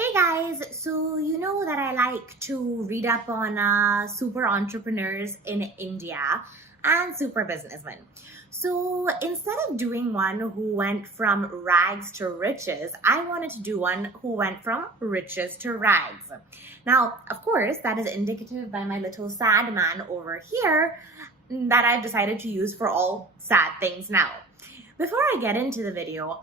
Hey guys, so you know that I like to read up on super entrepreneurs in India and super businessmen. So instead of doing one who went from rags to riches, I wanted to do one who went from riches to rags. Now, of course, that is indicative by my little sad man over here that I've decided to use for all sad things now. Before I get into the video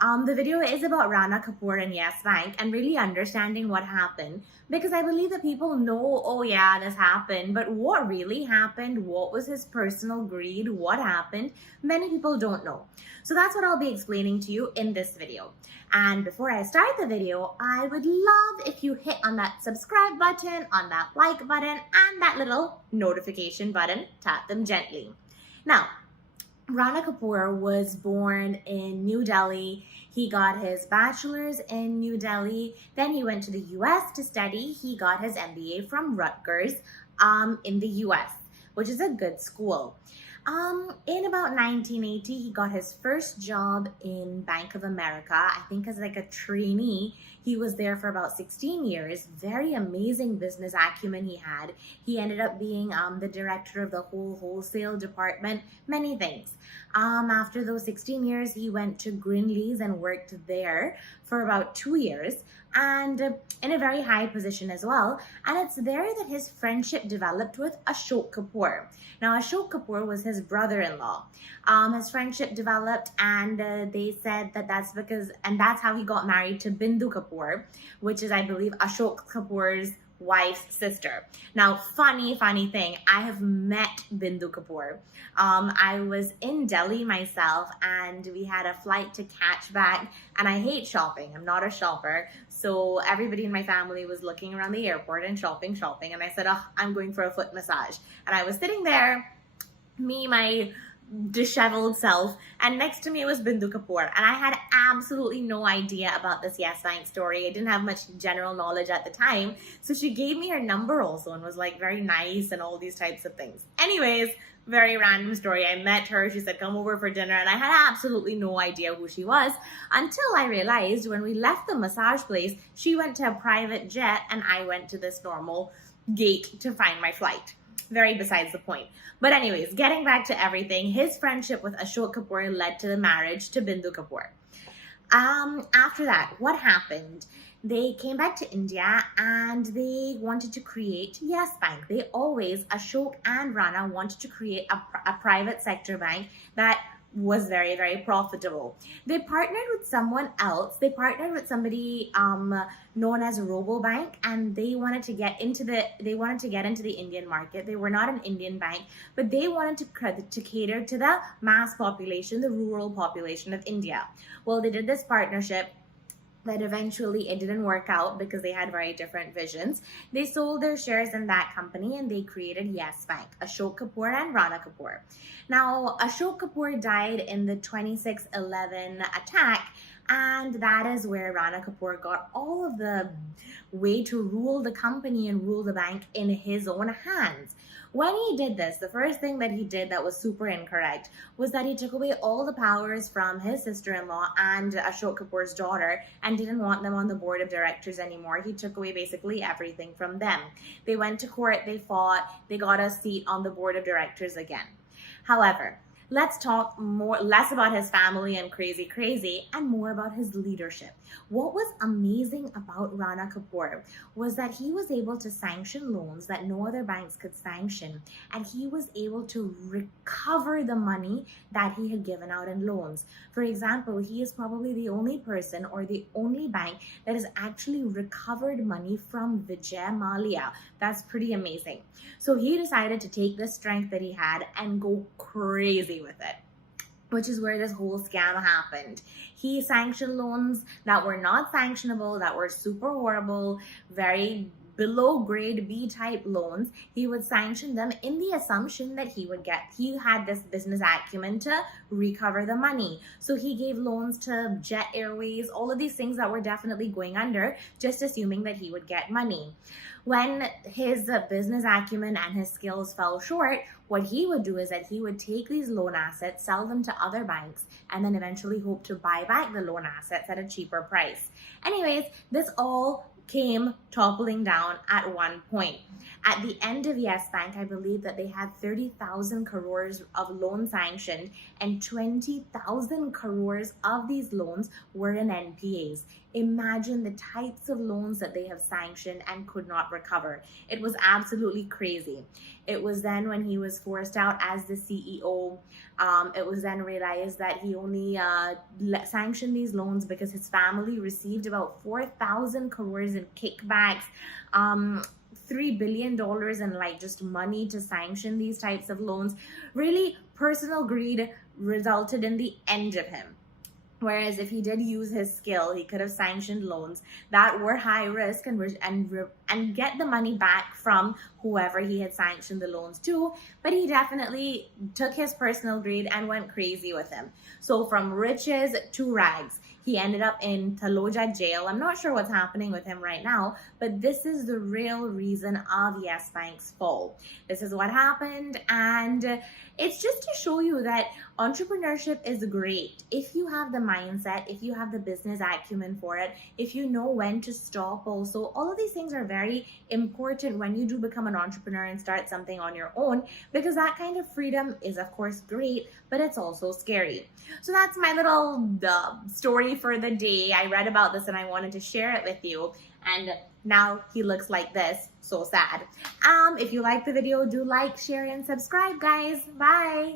is about Rana Kapoor and Yes Bank and really understanding what happened because I believe that people know, oh yeah, this happened, but what really happened, what was his personal greed, what happened, many people don't know. So that's what I'll be explaining to you in this video. And before I start the video, I would love if you hit on that subscribe button, on that like button, and that little notification button, tap them gently. Now, Rana Kapoor was born in New Delhi. He got his bachelor's in New Delhi. Then he went to the US to study. He got his MBA from Rutgers in the US, which is a good school. In about 1980, he got his first job in Bank of America, I think as like a trainee. He was there for about 16 years. Very amazing business acumen he had. He ended up being the director of the whole wholesale department, many things. After those 16 years, he went to Grindley's and worked there for about 2 years and in a very high position as well. And it's there that his friendship developed with Ashok Kapoor. Now, Ashok Kapoor was his brother-in-law. His friendship developed and they said that that's how he got married to Bindu Kapoor, which is, I believe, Ashok Kapoor's wife's sister. Now, funny thing, I have met Bindu Kapoor. I was in Delhi myself and we had a flight to catch back, and I hate shopping. I'm not a shopper. So everybody in my family was looking around the airport and shopping. And I said, oh, I'm going for a foot massage. And I was sitting there, my disheveled self, and next to me was Bindu Kapoor, and I had absolutely no idea about this Yes Bank story. I didn't have much general knowledge at the time, so she gave me her number also and was like very nice and all these types of things. Anyways, very random story. I met her, she said come over for dinner, and I had absolutely no idea who she was until I realized when we left the massage place, she went to a private jet and I went to this normal gate to find my flight. Very besides the point. But anyways, getting back to everything, his friendship with Ashok Kapoor led to the marriage to Bindu Kapoor. After that, what happened? They came back to India and they wanted to create Yes Bank. Ashok and Rana wanted to create a private sector bank that was very profitable. They partnered with someone else. They partnered with somebody known as Robobank, and they wanted to get into the Indian market. They were not an Indian bank, but they wanted to cater to the mass population, the rural population of India. Well, they did this partnership, but eventually it didn't work out because they had very different visions. They sold their shares in that company and they created Yes Bank, Ashok Kapoor and Rana Kapoor. Now, Ashok Kapoor died in the 26/11 attack, and that is where Rana Kapoor got all of the way to rule the company and rule the bank in his own hands. When he did this, the first thing that he did that was super incorrect was that he took away all the powers from his sister-in-law and Ashok Kapoor's daughter and didn't want them on the board of directors anymore. He took away basically everything from them. They went to court, they fought, they got a seat on the board of directors again. However, let's talk less about his family and crazy and more about his leadership. What was amazing about Rana Kapoor was that he was able to sanction loans that no other banks could sanction, and he was able to recover the money that he had given out in loans. For example, he is probably the only person or the only bank that has actually recovered money from Vijay Mallya. That's pretty amazing. So he decided to take the strength that he had and go crazy with it, which is where this whole scam happened. He sanctioned loans that were not sanctionable, that were super horrible, very below grade B type loans. He would sanction them in the assumption that he had this business acumen to recover the money. So he gave loans to Jet Airways, all of these things that were definitely going under, just assuming that he would get money. When his business acumen and his skills fell short, what he would do is that he would take these loan assets, sell them to other banks, and then eventually hope to buy back the loan assets at a cheaper price. Anyways, this all came toppling down at one point. At the end of Yes Bank, I believe that they had 30,000 crores of loans sanctioned, and 20,000 crores of these loans were in NPAs. Imagine the types of loans that they have sanctioned and could not recover. It was absolutely crazy. It was then when he was forced out as the CEO, it was then realized that he only sanctioned these loans because his family received about 4,000 crores in kickbacks, $3 billion in like just money to sanction these types of loans. Really, personal greed resulted in the end of him. Whereas if he did use his skill, he could have sanctioned loans that were high risk and get the money back from whoever he had sanctioned the loans to. But he definitely took his personal greed and went crazy with him. So from riches to rags, he ended up in Taloja jail. I'm not sure what's happening with him right now, but this is the real reason of Yes Bank's fall. This is what happened, and it's just to show you that entrepreneurship is great if you have the mindset, if you have the business acumen for it, if you know when to stop also. All of these things are very important when you do become an entrepreneur and start something on your own, because that kind of freedom is of course great, but it's also scary. So that's my little story for the day. I read about this and I wanted to share it with you, and now he looks like this. So sad. If you like the video, do like, share, and subscribe, guys. Bye.